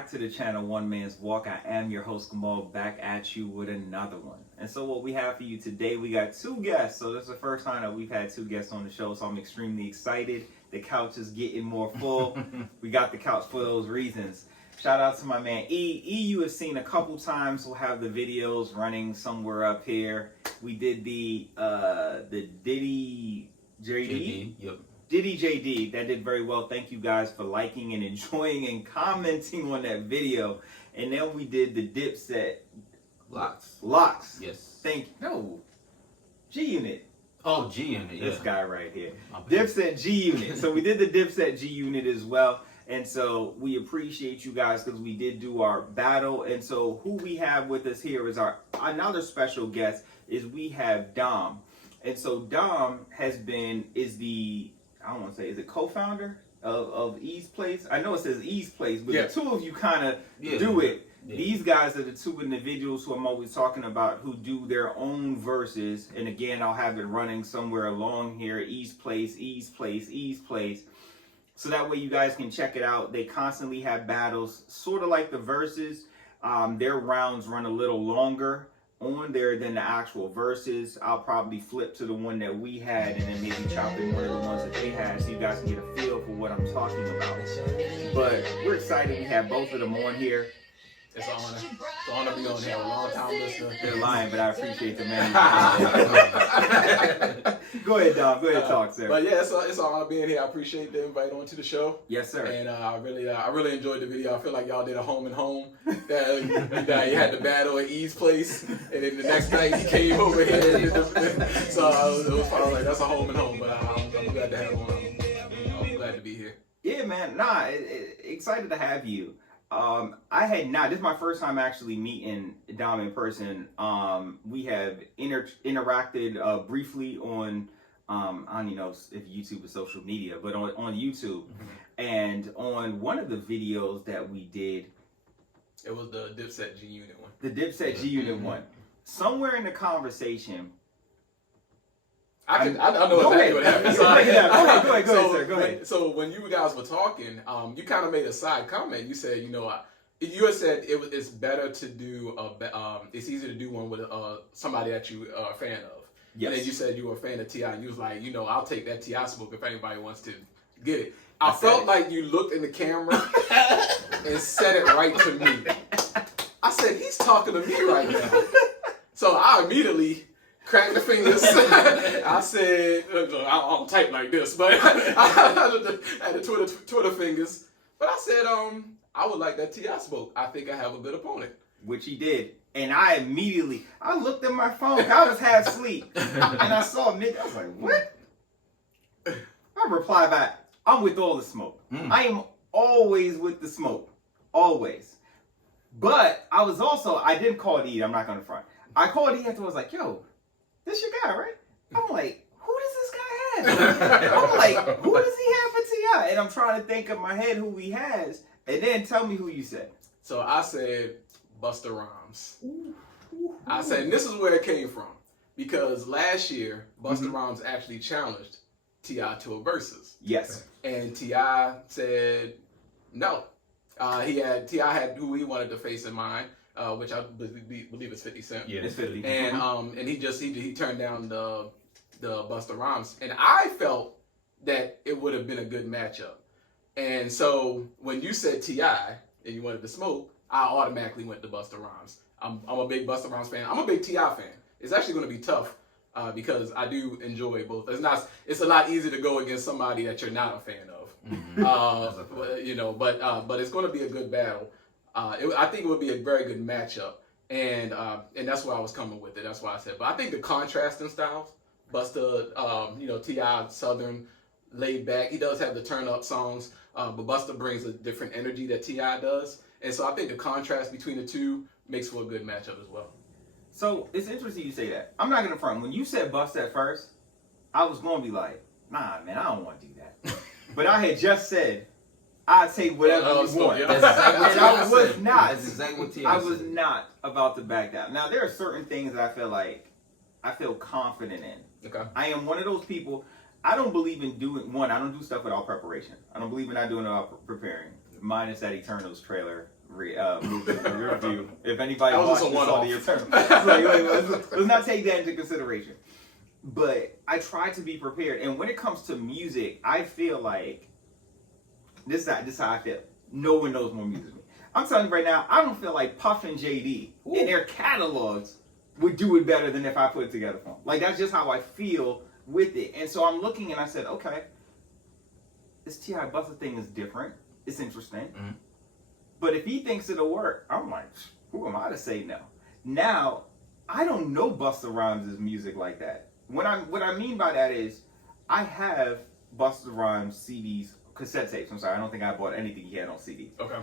back to the channel One Man's Walk. I am your host Gamal, back at you with another one. And so what we have for you today, we got two guests. So this is the first time that we've had two guests on the show, so I'm extremely excited. The couch is getting more full. We got the couch for those reasons. Shout out to my man E. E, you have seen a couple times. We'll have the videos running somewhere up here. We did the Diddy JD. Yep. Diddy JD, that did very well. Thank you guys for liking and enjoying and commenting on that video. And then we did the Dipset Locks. Yes. Thank you. No. G Unit. Oh, G Unit. Yeah. This guy right here. Dipset G Unit. So we did the Dipset G Unit as well. And so we appreciate you guys because we did do our battle. And so who we have with us here is another special guest is we have Dom. And so Dom is the, I don't want to say, is it co-founder of Ease Place? I know it says Ease Place, but the two of you kind of do it. Yeah. These guys are the two individuals who I'm always talking about who do their own verses. And again, I'll have it running somewhere along here. Ease Place, Ease Place, Ease Place. So that way you guys can check it out. They constantly have battles, sort of like the verses. Their rounds run a little longer on there than the actual verses. I'll probably flip to the one that we had and then maybe chop in one of the ones that they had so you guys can get a feel for what I'm talking about. But we're excited we have both of them on here. It's an honor. It's an honor to be on here. A long time listener. They're lying, but I appreciate the man. Go ahead, Dom. Go ahead, talk, sir. But yeah, it's an honor being here. I appreciate the invite onto the show. Yes, sir. And I really enjoyed the video. I feel like y'all did a home and home. You had the battle at E's place, and then the next night he came over here. So it was probably like that's a home and home. But I'm glad to have him on. I'm glad to be here. Yeah, man. Excited to have you. This is my first time actually meeting Dom in person. We have interacted briefly on I don't even know if YouTube is social media, but on YouTube. Mm-hmm. And on one of the videos that we did, it was the Dipset G Unit one. The Dipset G Unit one. Somewhere in the conversation, I know exactly what happened. Go ahead, sir. Go ahead. So when you guys were talking, you kind of made a side comment. You said, you had said it's better to do it's easier to do one with somebody that you are a fan of. Yes. And then you said you were a fan of T.I. and you was like, I'll take that T.I. smoke if anybody wants to get it. I felt like you looked in the camera and said it right to me. I said, he's talking to me right now. So I immediately cracked the fingers. I said, I don't type like this, but I had the Twitter fingers. But I said, I would like that T.I. smoke. I think I have a good opponent. Which he did. And I looked at my phone. I was half asleep. And I saw Nick. I was like, what? I replied back, I'm with all the smoke. I am always with the smoke. Always. But I didn't call E. I'm not going to front. I called E after I was like, yo, this your guy, right? I'm like, who does this guy have? I'm like, who does he have for T.I.? And I'm trying to think in my head who he has. And then tell me who you said. So I said Busta Rhymes. I said, and this is where it came from. Because last year, Busta Rhymes actually challenged T.I. to a Verzuz. Yes. And T.I. said no. T.I. had who he wanted to face in mind. Which I believe is 50 Cent. Yeah, it's 50. And he turned down the Busta Rhymes, and I felt that it would have been a good matchup. And so when you said T.I. and you wanted to smoke, I automatically went to Busta Rhymes. I'm a big Busta Rhymes fan. I'm a big T.I. fan. It's actually going to be tough because I do enjoy both. It's a lot easier to go against somebody that you're not a fan of. Mm-hmm. But it's going to be a good battle. I think it would be a very good matchup, and that's why I was coming with it. That's why I said. But I think the contrasting styles, Busta, T.I. Southern, laid back. He does have the turn up songs, but Busta brings a different energy that T.I. does, and so I think the contrast between the two makes for a good matchup as well. So it's interesting you say that. I'm not gonna front. When you said Busta at first, I was gonna be like, nah, man, I don't want to do that. But I had just said, I'd take whatever you want. I was not about to back down. Now, there are certain things that I feel confident in. Okay. I am one of those people, I don't believe in I don't do stuff without preparation. I don't believe in not doing it without preparing. Minus that Eternals trailer music review. If anybody That was watched also this one-off. audio term, let's not take that into consideration. But I try to be prepared, and when it comes to music, I feel like this is how I feel. No one knows more music than me. I'm telling you right now, I don't feel like Puff and JD in their catalogs would do it better than if I put it together for them. Like, that's just how I feel with it. And so I'm looking and I said, okay, this T.I. Busta thing is different. It's interesting. Mm-hmm. But if he thinks it'll work, I'm like, who am I to say no? Now, I don't know Busta Rhymes' music like that. What I mean by that is, I have Busta Rhymes CDs, cassette tapes. I'm sorry, I don't think I bought anything he had on CD. Okay.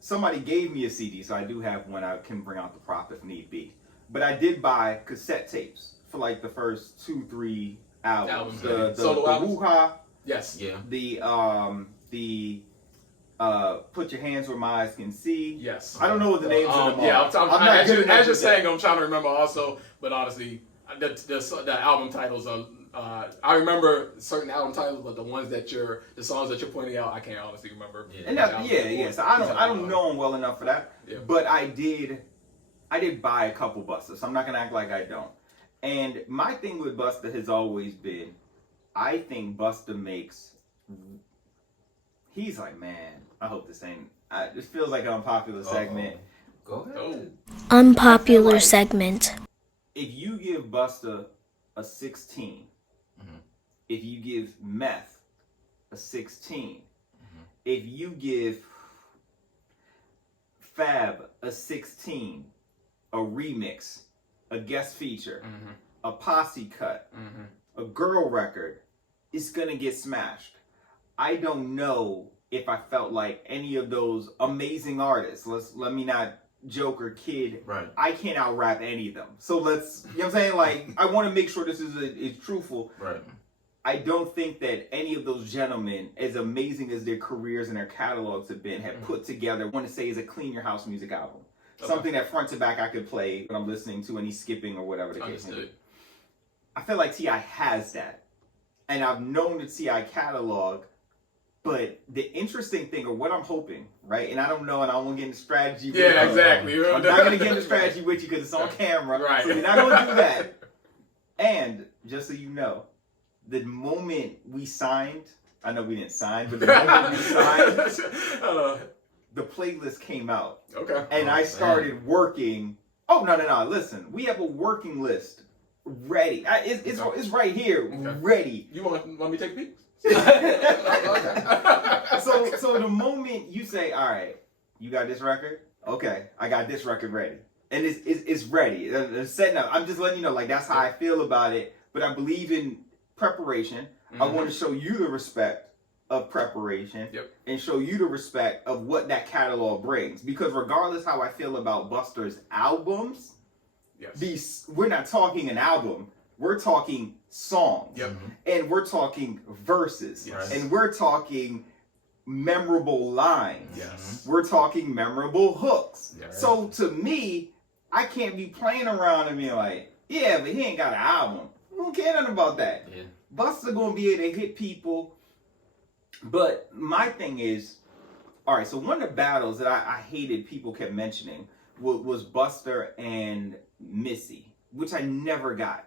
Somebody gave me a CD, so I do have one. I can bring out the prop if need be. But I did buy cassette tapes for like the first 2-3 albums. The solo albums? Woo-Ha. Yes. Yeah. The Put Your Hands Where My Eyes Can See. Yes. I don't know what the names of them are. Yeah, I'm as you're saying, I'm trying to remember also. But honestly, the album titles are. I remember certain album titles, but the songs that you're pointing out, I can't honestly remember. Yeah. And so I don't know them well enough for that. Yeah. But I did buy a couple Busta, so I'm not gonna act like I don't. And my thing with Busta has always been, I think Busta makes. He's like, man, I hope this ain't. This feels like an unpopular segment. Go ahead. Oh. Unpopular segment. If you give Busta a 16, if you give Meth a 16, if you give Fab a 16, a remix, a guest feature, a posse cut, a girl record, it's gonna get smashed. I don't know if I felt like any of those amazing artists, let me not joke or kid, right? I can't out rap any of them. So let's, you know what I'm saying? Like, I want to make sure this is truthful. Right. I don't think that any of those gentlemen, as amazing as their careers and their catalogs have been, have put together, I want to say, is a Clean Your House music album. Okay. Something that front to back I could play when I'm listening to any skipping or whatever the case may be. I feel like T.I. has that. And I've known the T.I. catalog. But the interesting thing, or what I'm hoping, right? And I don't know, and I won't get into strategy. Yeah, exactly. I'm not going to get into strategy with you because it's on camera. Right. So we're not going to do that. And just so you know, the moment we signed, I know we didn't sign, but the moment we signed, the playlist came out. Okay. And I started working. Oh, no. Listen, we have a working list ready. It's right here, ready. You want me to take a peek? So the moment you say, all right, you got this record? Okay, I got this record ready. And it's ready. It's setting up. I'm just letting you know, like, that's how I feel about it. But I believe in preparation. I want to show you the respect of preparation and show you the respect of what that catalog brings. Because regardless how I feel about Busta's albums, we're not talking an album. We're talking songs, and we're talking verses, and we're talking memorable lines. We're talking memorable hooks. So to me, I can't be playing around and being like, yeah, but he ain't got an album. We don't care nothing about that. Yeah. Busta gonna be able to hit people. But my thing is, all right, so one of the battles that I hated people kept mentioning was Busta and Missy, which I never got.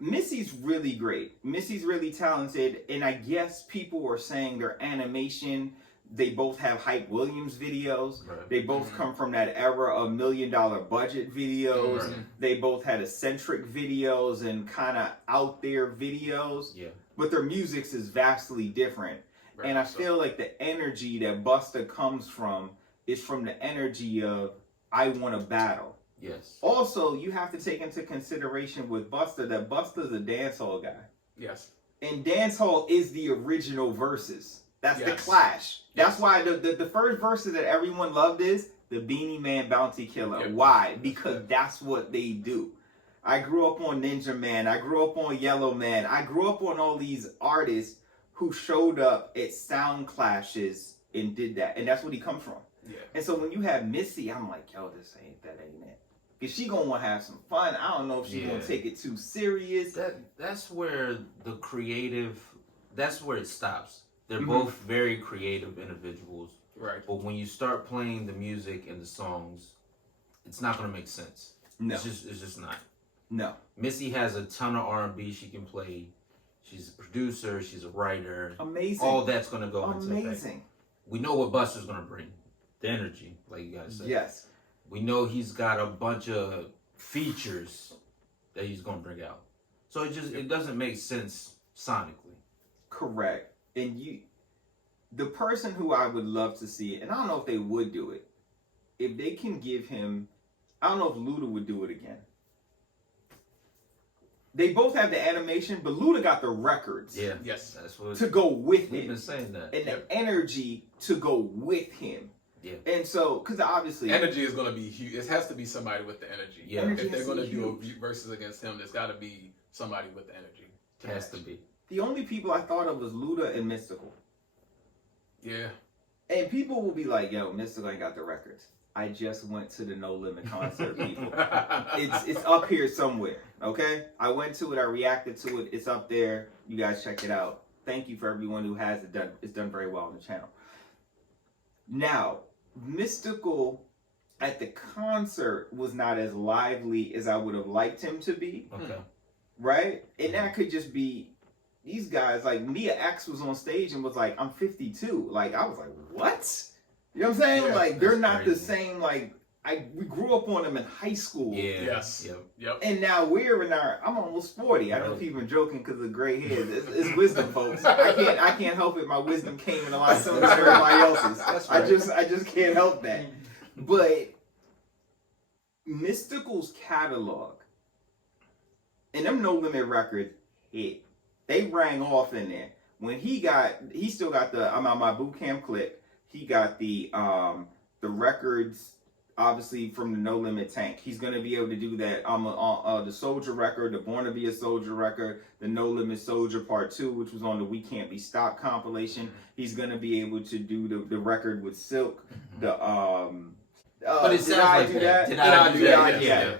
Missy's really great. Missy's really talented, and I guess people were saying their animation, they both have Hype Williams videos. Right. They both come from that era of $1 million budget videos. Right. They both had eccentric videos and kind of out there videos. Yeah. But their music is vastly different. Right. And I feel like the energy that Busta comes from is from the energy of, I want to battle. Yes. Also, you have to take into consideration with Busta that Busta's a dancehall guy. Yes. And dancehall is the original Verzuz. That's the Clash. That's why the first Verzuz that everyone loved is the Beanie Man Bounty Killer. Yep. Why? Because that's what they do. I grew up on Ninja Man. I grew up on Yellow Man. I grew up on all these artists who showed up at sound clashes and did that. And that's what he comes from. Yeah. And so when you have Missy, I'm like, yo, this ain't it. Because she gonna want to have some fun. I don't know if she gonna take it too serious. That's where that's where it stops. They're both very creative individuals. Right. But when you start playing the music and the songs, it's not gonna make sense. No. It's just not. No. Missy has a ton of R&B she can play. She's a producer. She's a writer. Amazing. All that's gonna go into effect. Amazing. We know what Buster's gonna bring. The energy, like you guys said. Yes. We know he's got a bunch of features that he's gonna bring out. So it doesn't make sense sonically. Correct. And the person who I would love to see it, and I don't know if they would do it, if they can give him, I don't know if Luda would do it again. They both have the animation, but Luda got the records. Yeah. Yes. That's what To go with we've him. been saying that. And the energy to go with him. Yeah. And so, because obviously, Energy is going to be huge. It has to be somebody with the energy. Yeah. Energy If they're is going to huge. do a versus against him, there's got to be somebody with the energy. It has to be. the only people I thought of was Luda and Mystical. Yeah. And people will be like, yo, Mystical ain't got the records. I just went to the No Limit concert, people. It's up here somewhere, okay? I went to it, I reacted to it, it's up there. You guys check it out. Thank you for everyone who has it done. It's done very well on the channel. Now, Mystical at the concert was not as lively as I would have liked him to be, Okay. right? And that could just be these guys, like Mia X was on stage and was like, I'm 52. Like, I was like, what? You know what I'm saying? Yeah, like, they're that's not crazy. the same, like, we grew up on them in high school. Yeah. Yes. Yep. Yep. And now we're in I'm almost 40. I don't know if you've been joking because of gray hairs. It's wisdom, folks. I can't help it. My wisdom came in a lot sooner than everybody else's. That's I right. just can't help that. But Mystical's catalog and them No Limit records hit. They rang off in there. When he still got the I'm on my boot camp clip. He got the records, obviously from the No Limit tank. He's gonna be able to do that. The Soldier record, the Born to Be a Soldier record, the No Limit Soldier Part 2, which was on the We Can't Be Stopped compilation. He's gonna be able to do the record with Silk. The But it sounds like that. Did I do that? Yeah.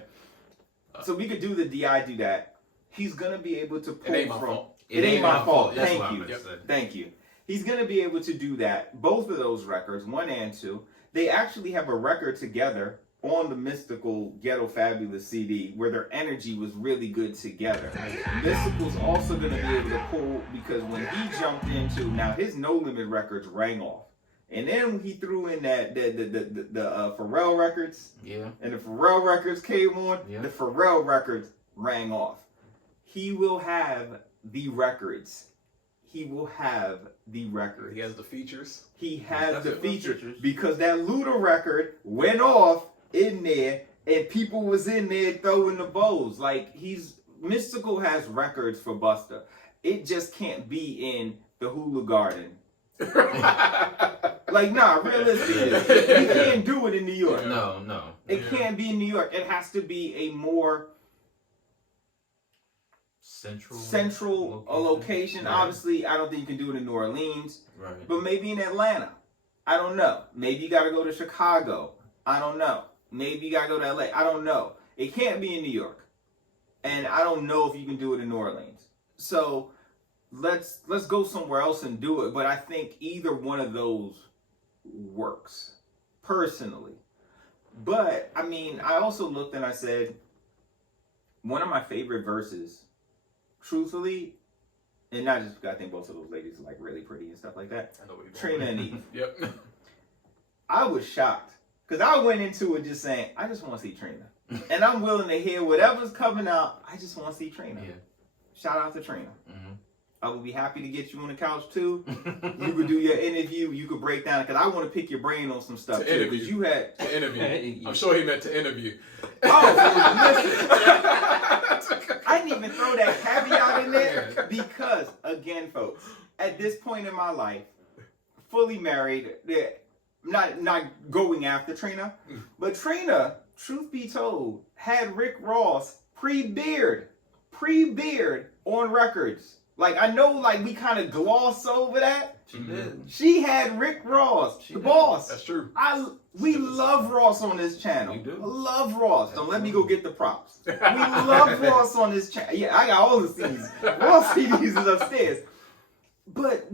So we could do the D.I. Do That. He's gonna be able to pull It ain't my from. fault. It ain't my fault. That's Thank what I you. meant to say. Thank you. He's going to be able to do that. Both of those records, 1 and 2, they actually have a record together on the Mystical Ghetto Fabulous CD where their energy was really good together. Mystical's also going to be able to pull because when he jumped into, now his No Limit records rang off. And then when he threw in that the Pharrell records, Yeah. and the Pharrell records came on, Yeah. the Pharrell records rang off. He will have the records. He will have the records. He has the features. He has the Definitely features features. because that Luda record went off in there and people was in there throwing the bows. Like Mystical has records for Busta. It just can't be in the Hula Garden. Like, nah, realistically, you can't do it in New York. No. It can't be in New York. It has to be a more central location. Right. Obviously, I don't think you can do it in New Orleans, Right. but maybe in Atlanta. I don't know. Maybe you got to go to Chicago. I don't know. Maybe you got to go to LA. I don't know. It can't be in New York. And I don't know if you can do it in New Orleans. So let's go somewhere else and do it. But I think either one of those works personally. But I mean, I also looked and I said, one of my favorite verses, truthfully, and not just because I think both of those ladies are like really pretty and stuff like that. I know what you're Trina and Eve. Yep. I was shocked because I went into it just saying, I just want to see Trina. And I'm willing to hear whatever's coming out. I just want to see Trina. Yeah. Shout out to Trina. Mm-hmm. I would be happy to get you on the couch too. You could do your interview. You could break down because I want to pick your brain on some stuff To too. interview. Because you had. To interview. I'm sure he meant to interview. Oh, listen. I didn't even throw that caveat in there because, again, folks, at this point in my life, fully married, not going after Trina, but Trina, truth be told, had Rick Ross pre-beard on records. Like, I know, like, we kind of gloss over that. She did. She had Rick Ross, the did. boss. That's true. We love Ross on this channel. We do. I love Ross. Don't let me go get the props. We love Ross on this channel. Yeah, I got all the CDs. Ross CDs is upstairs. But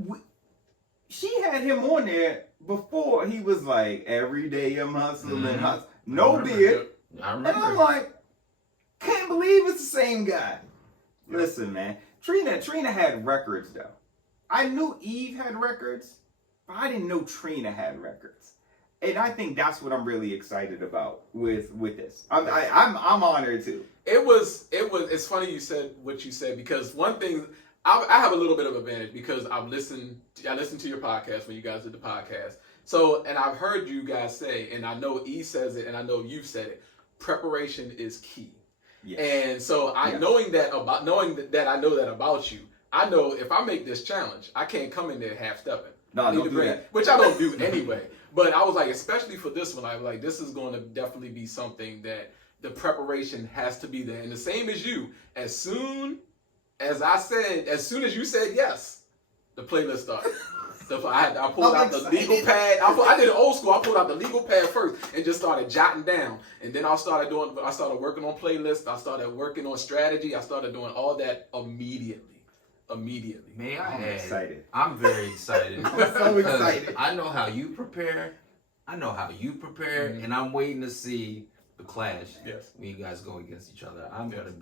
she had him on there before he was like, every day I'm hustling, hustling. No I remember. beard. I And remember. I'm like, can't believe it's the same guy. Listen, man. Trina had records, though. I knew Eve had records, but I didn't know Trina had records. And I think that's what I'm really excited about with this. I'm honored too. It's funny you said what you said, because one thing I have a little bit of advantage because I listened to your podcast when you guys did the podcast. So, and I've heard you guys say, and I know E says it, and I know you've said it, preparation is key. Yes. And so knowing that I know that about you, I know if I make this challenge, I can't come in there half stepping. No, don't do that. Which I don't do anyway. But I was like, especially for this one, I was like, this is going to definitely be something that the preparation has to be there. And the same as you, as soon as you said yes, the playlist started. So I pulled out the legal pad. I did it old school. I pulled out the legal pad first and just started jotting down. And then I started working on playlists. I started working on strategy. I started doing all that immediately. May I I'm add, excited. I'm very excited. I'm so because excited. I know how you prepare. And I'm waiting to see the clash. Yes. When you guys go against each other. I'm gonna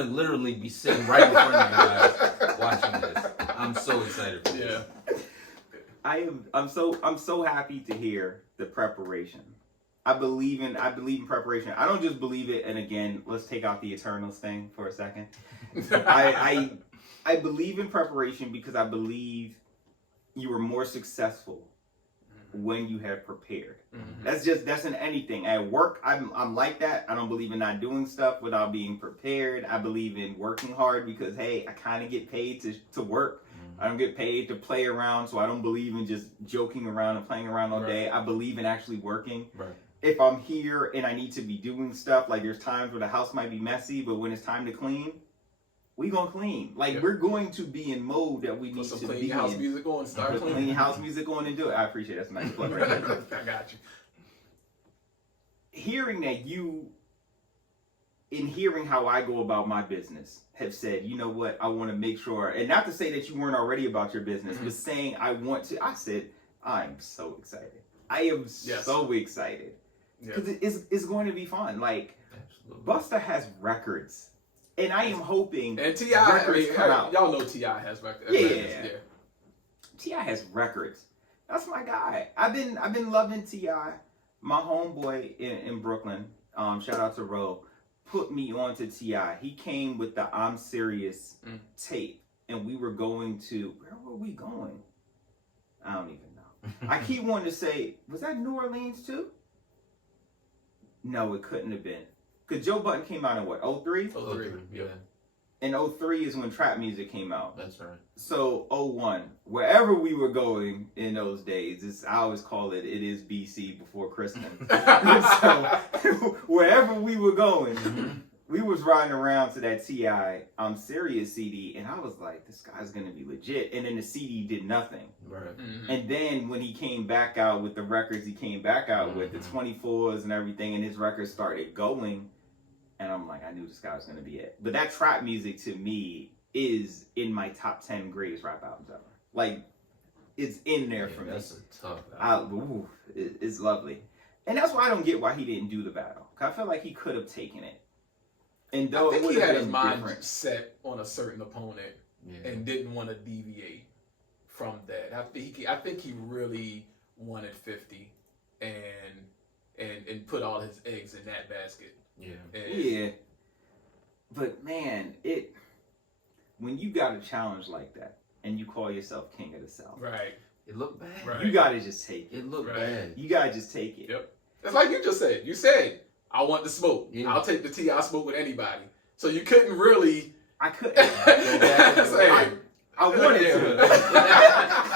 literally be sitting right in front of you guys watching this. I'm so excited for this. I'm so happy to hear the preparation. I believe in preparation. I don't just believe it, and again, let's take out the Eternals thing for a second. I believe in preparation because I believe you were more successful when you have prepared. Mm-hmm. That's in anything. At work, I'm like that. I don't believe in not doing stuff without being prepared. I believe in working hard because, hey, I kind of get paid to work. I don't get paid to play around, so I don't believe in just joking around and playing around all day. I believe in actually working. Right. If I'm here and I need to be doing stuff, like there's times where the house might be messy, but when it's time to clean, we gonna clean. Like we're going to be in mode that we need to be in. Put some clean house music on, start cleaning. Clean house music on and do it. I appreciate it. That's a nice plug right there. I got you. Hearing that you, in hearing how I go about my business, have said, you know what, I want to make sure, and not to say that you weren't already about your business, but saying I said, I'm so excited. I am so excited. Because it's going to be fun. Like, absolutely. Busta has records. And I am hoping and T.I., y'all know T.I. has records. Yeah. T.I. has records. That's my guy. I've been loving T.I. My homeboy in Brooklyn, shout out to Ro, put me on to T.I. He came with the I'm Serious tape. And we were going to, where were we going? I don't even know. I keep wanting to say, was that New Orleans too? No, it couldn't have been. Because Joe Budden came out in what, 03? 03, yeah. And 03 is when trap music came out. That's right. So 01, wherever we were going in those days, I always call it is BC before Kristen. So wherever we were going, we was riding around to that T.I. I'm Serious CD, and I was like, this guy's going to be legit. And then the CD did nothing. Right. And then when he came back out with the records he came back out with, the 24s and everything, and his records started going, and I'm like, I knew this guy was going to be it. But that trap music to me is in my top 10 greatest rap albums ever. Like, it's in there for me. That's a tough album. It's lovely. And that's why I don't get why he didn't do the battle. Cause I feel like he could have taken it. And though I think he had his mind different. set on a certain opponent and didn't want to deviate from that. I think he really wanted 50 and put all his eggs in that basket. Yeah. But man, when you got a challenge like that and you call yourself King of the South. Right. It looked bad. Right. You gotta just take it. It looked bad. You gotta just take it. Yep. It's like you just said. You said, I want the smoke. Yeah. I'll take the T.I. smoke with anybody. So you couldn't really. I couldn't. I wanted to.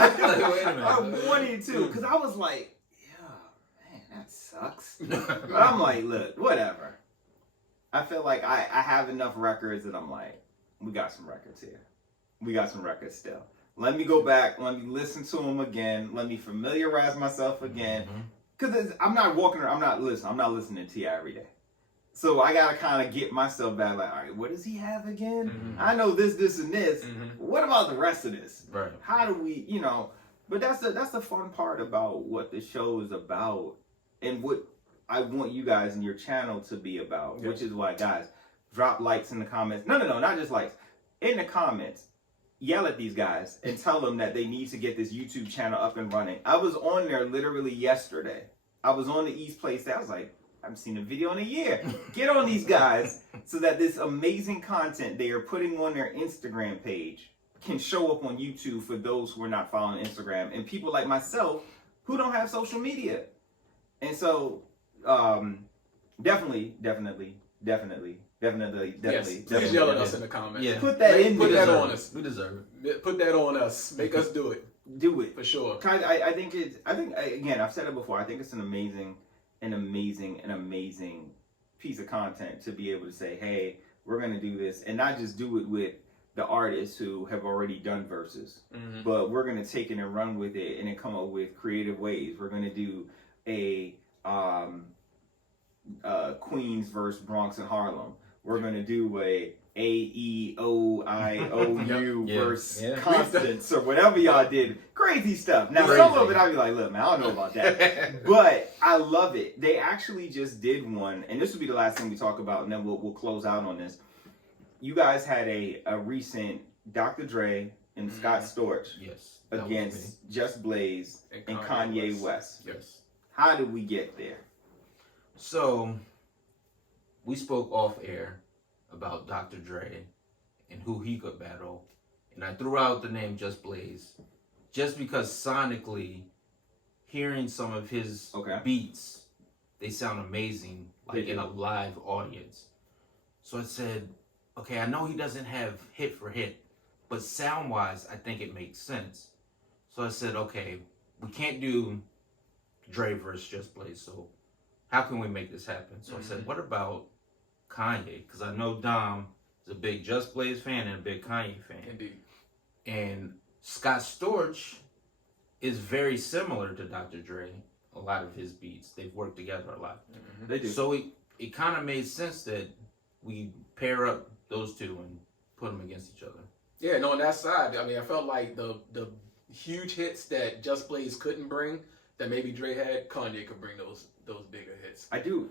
I wanted to, because I was like, yeah, man, that sucks. But I'm like, look, whatever. I feel like I have enough records that I'm like, we got some records here. We got some records still. Let me go back. Let me listen to them again. Let me familiarize myself again. Because I'm not listening to T.I. every day. So I got to kind of get myself back like, all right, what does he have again? I know this, and this. What about the rest of this? Right. How do we, But that's the fun part about what the show is about, and what I want you guys and your channel to be about, which is why, guys, drop likes in the comments. No, not just likes. In the comments, yell at these guys and tell them that they need to get this YouTube channel up and running. I was on there literally yesterday. I was on the East Place. I was like, I haven't seen a video in a year. Get on these guys so that this amazing content they are putting on their Instagram page can show up on YouTube for those who are not following Instagram and people like myself who don't have social media. And so, definitely. Please yell at us in the comments. Yeah. Put that Put that on us. We deserve it. Put that on us. Make us do it. Do it For sure. I think again, I've said it before. I think it's an amazing piece of content to be able to say, hey, we're gonna do this, and not just do it with the artists who have already done verses, but we're gonna take it and run with it, and then come up with creative ways. We're gonna do a Queens versus Bronx and Harlem. We're gonna do a AEOIOU versus Constance or whatever y'all did. Crazy stuff. Now some of it I'll be like, look, man, I don't know about that. But I love it. They actually just did one, and this will be the last thing we talk about, and then we'll close out on this. You guys had a recent Dr. Dre and Scott Storch against Just Blaze and Kanye West. Yes. How did we get there? So, we spoke off air about Dr. Dre and who he could battle, and I threw out the name Just Blaze just because sonically, hearing some of his beats, they sound amazing, like in a live audience. So I said, okay, I know he doesn't have hit for hit, but sound wise, I think it makes sense. So I said, okay, we can't do Dre versus Just Blaze, so how can we make this happen? So I said, what about Kanye? Because I know Dom is a big Just Blaze fan and a big Kanye fan. Indeed. And Scott Storch is very similar to Dr. Dre. A lot of his beats, they've worked together a lot. They do. So it kind of made sense that we pair up those two and put them against each other. Yeah, no, on that side, I mean, I felt like the huge hits that Just Blaze couldn't bring, that maybe Dre had, Kanye could bring those bigger hits. I do.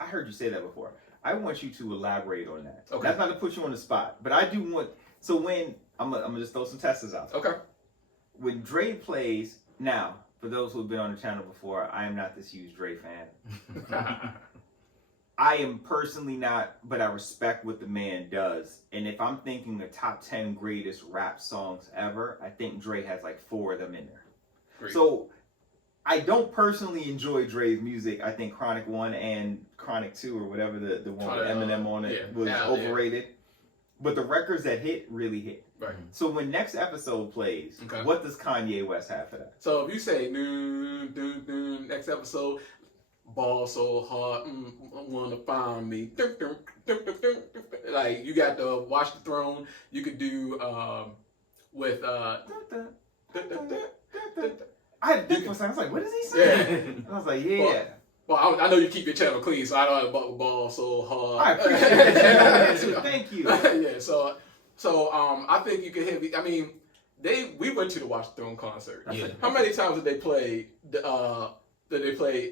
I heard you say that before. I want you to elaborate on that. Okay. That's not to put you on the spot, but I do want. So when I'm gonna just throw some testers out. Okay. When Dre plays now, for those who have been on the channel before, I am not this huge Dre fan. I am personally not, but I respect what the man does. And if I'm thinking the top 10 greatest rap songs ever, I think Dre has like 4 of them in there. Great. So I don't personally enjoy Dre's music. I think Chronic 1 and Chronic 2 or whatever the one with Eminem on it was overrated. But the records that hit really hit. Right. So when next episode plays, what does Kanye West have for that? So if you say next episode, ball so hard, wanna find me. Like you got to Watch the Throne. You could do with I had to think for a second. I was like, what is he saying? I was like, yeah. Well, I know you keep your channel clean, so I don't have ball so hard. I appreciate that too. Thank you. Yeah, so I think you could hit. I mean, we went to the Watch the Throne concert. Yeah. How many times did they play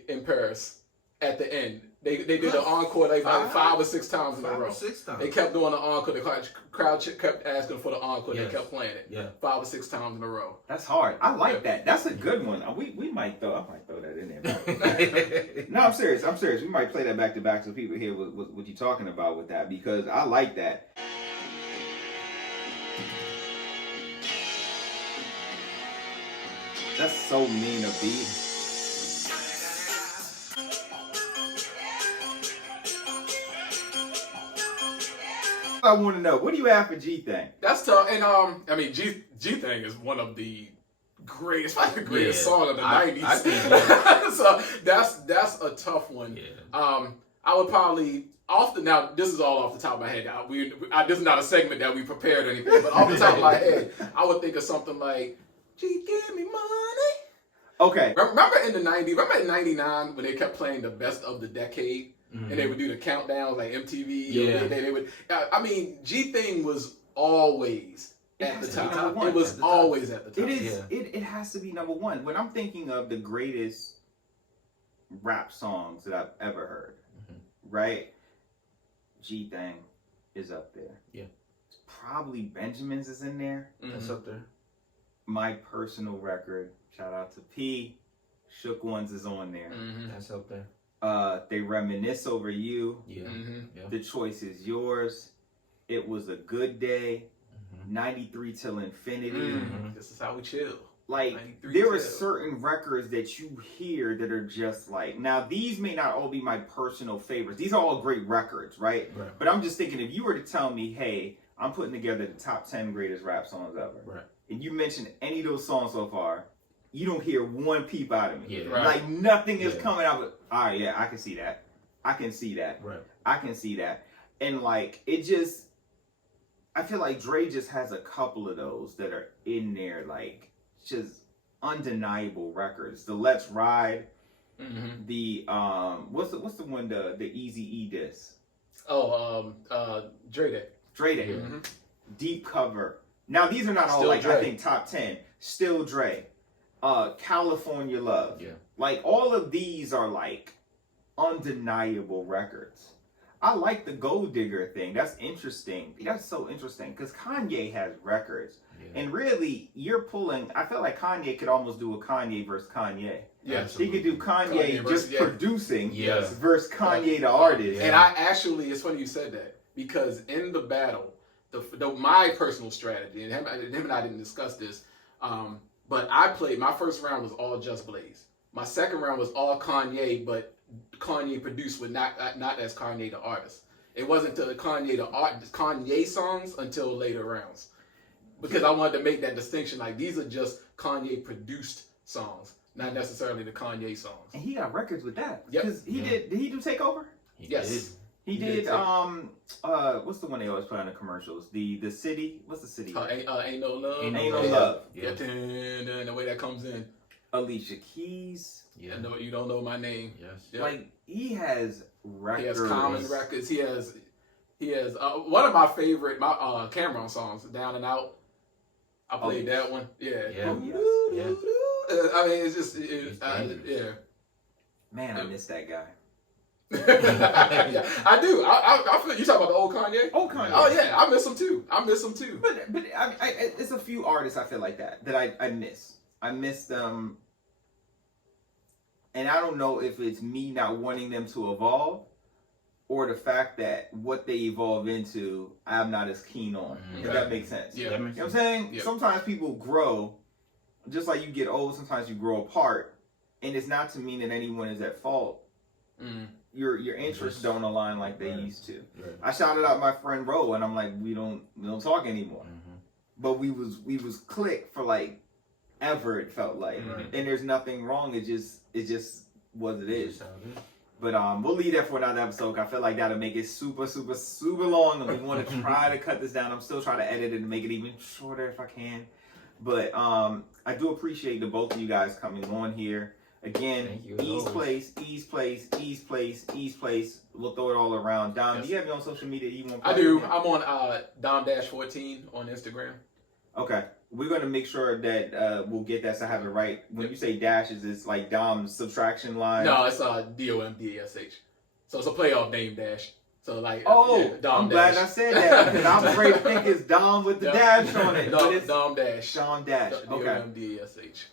in Paris at the end? They did the encore like 5 or 6 times in a row. 6 times. They kept doing the encore. The crowd kept asking for the encore. They kept playing it. Yeah. 5 or 6 times in a row. That's hard. I like that. That's a good one. I might throw that in there. No, I'm serious. We might play that back to back so people hear what you're talking about with that, because I like that. That's so mean a beat. I want to know, what do you have for G Thing? That's tough. And I mean, G Thing is one of the greatest, probably the greatest song of the 90s. So that's a tough one. Yeah. I would probably now this is all off the top of my head. This is not a segment that we prepared or anything, but off the top of my head, I would think of something like, G, give me money. Okay. Remember in the 90s, remember in 99 when they kept playing the best of the decade? And they would do the countdown like MTV. Yeah. They would. I mean, G Thing was always at has the to be top. number one. It was At the top. always at the top. It is. Yeah. It has to be number one. When I'm thinking of the greatest rap songs that I've ever heard, right? G Thing is up there. Yeah. Probably Benjamin's is in there. That's up there. My personal record, shout out to P. Shook Ones is on there. That's up there. They Reminisce Over You. Yeah. Yeah. The Choice Is Yours. It Was a Good Day. 93 Till Infinity. This is how we chill. Like, 93 there are till. certain records that you hear that are just like, now these may not all be my personal favorites. These are all great records, right? Right. But I'm just thinking, if you were to tell me, hey, I'm putting together the top 10 greatest rap songs ever, Right. and you mention any of those songs so far, you don't hear one peep out of me. Yeah. Right. Like, nothing is Yeah. coming out of, all right, yeah, I can see that. I can see that. Right. I can see that. And like, it just, I feel like Dre just has a couple of those that are in there, like, just undeniable records. The Let's Ride, the what's the one, the Easy E diss? Dre Day. Dre Day. Deep Cover. Now these are not all Still like Dre. I think top 10. Still Dre. California Love. Yeah. Like, all of these are like undeniable records. I like the Gold Digger thing. That's interesting. That's so interesting because Kanye has records. Yeah. And really, you're pulling, I feel like Kanye could almost do a Kanye versus Kanye. Yes. He could do Kanye, Kanye versus- just yeah. producing Yes. versus Kanye the artist. And I actually, it's funny you said that because in the battle, my personal strategy, and him and I didn't discuss this, but I played, my first round was all Just Blaze. My second round was all Kanye, but Kanye produced with not as Kanye the artist. It wasn't until Kanye songs until later rounds. Because I wanted to make that distinction, like these are just Kanye produced songs, not necessarily the Kanye songs. And he got records with that. Yep. Because he did he do Takeover? Yes. He He did did, take- what's the one they always put on the commercials? The City, what's the city? Ain't no love. Ain't Ain't No Love. Love. Yeah, dun, the way that comes in. Alicia Keys. Yeah. I know you don't know my name. Yes. Yep. Like, he has records. He has Common records. He has one of my favorite Cameron songs, Down and Out. I played that one. Yeah. Yeah. Oh, yes. Yeah. I mean, it's just He's dangerous. yeah. Man, I miss that guy. Yeah, I do. I feel you talking about the old Kanye. Oh, Kanye. Oh yeah, I miss him too. But it's a few artists I feel like that I miss. I miss them, and I don't know if it's me not wanting them to evolve, or the fact that what they evolve into, I'm not as keen on. If Okay. that makes sense. Yeah. That You makes know what I'm sense. saying? Yeah. Sometimes people grow, just like you get old. Sometimes you grow apart, and it's not to mean that anyone is at fault. Mm. Your interests don't align like they Right. used to. Right. I shouted out my friend Ro, and I'm like, we don't talk anymore. But we was click for like ever. It felt like, Right. and there's nothing wrong. It just what it is. That's how it is. But we'll leave that for another episode. I feel like that'll make it super long, and we want to try to cut this down. I'm still trying to edit it and make it even shorter if I can. But I do appreciate the both of you guys coming on here. Again, Thank you, as East always. Place. We'll throw it all around. Dom, Yes. do you have your own social media you want to I plug do. in? I'm on Dom-14 on Instagram. Okay. We're going to make sure that we'll get that so I have it right. When you say dashes, it's like Dom's subtraction line. No, it's DOMDASH. So it's a playoff name dash. So like Oh, Dom I'm glad I dash. said that because I'm afraid to think it's Dom with the Yep. dash on it. But it's Dom dash. Dom dash. Okay. DOMDASH.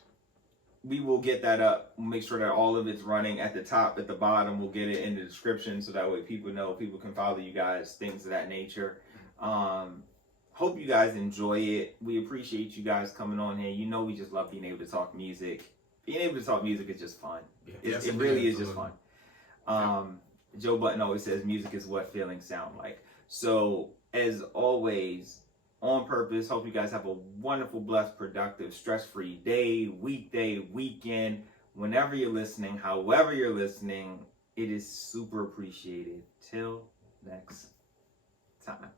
We will get that up. We'll make sure that all of it's running at the top, at the bottom. We'll get it in the description so that way people know, people can follow you guys, things of that nature. Hope you guys enjoy it. We appreciate you guys coming on here. You know we just love being able to talk music. Being able to talk music is just fun. Yeah. Yes, It it really is. is just fun. Joe Button always says music is what feelings sound like. So, as always, on purpose, hope you guys have a wonderful, blessed, productive, stress-free day, weekday, weekend, whenever you're listening, however you're listening. It is super appreciated. Till next time.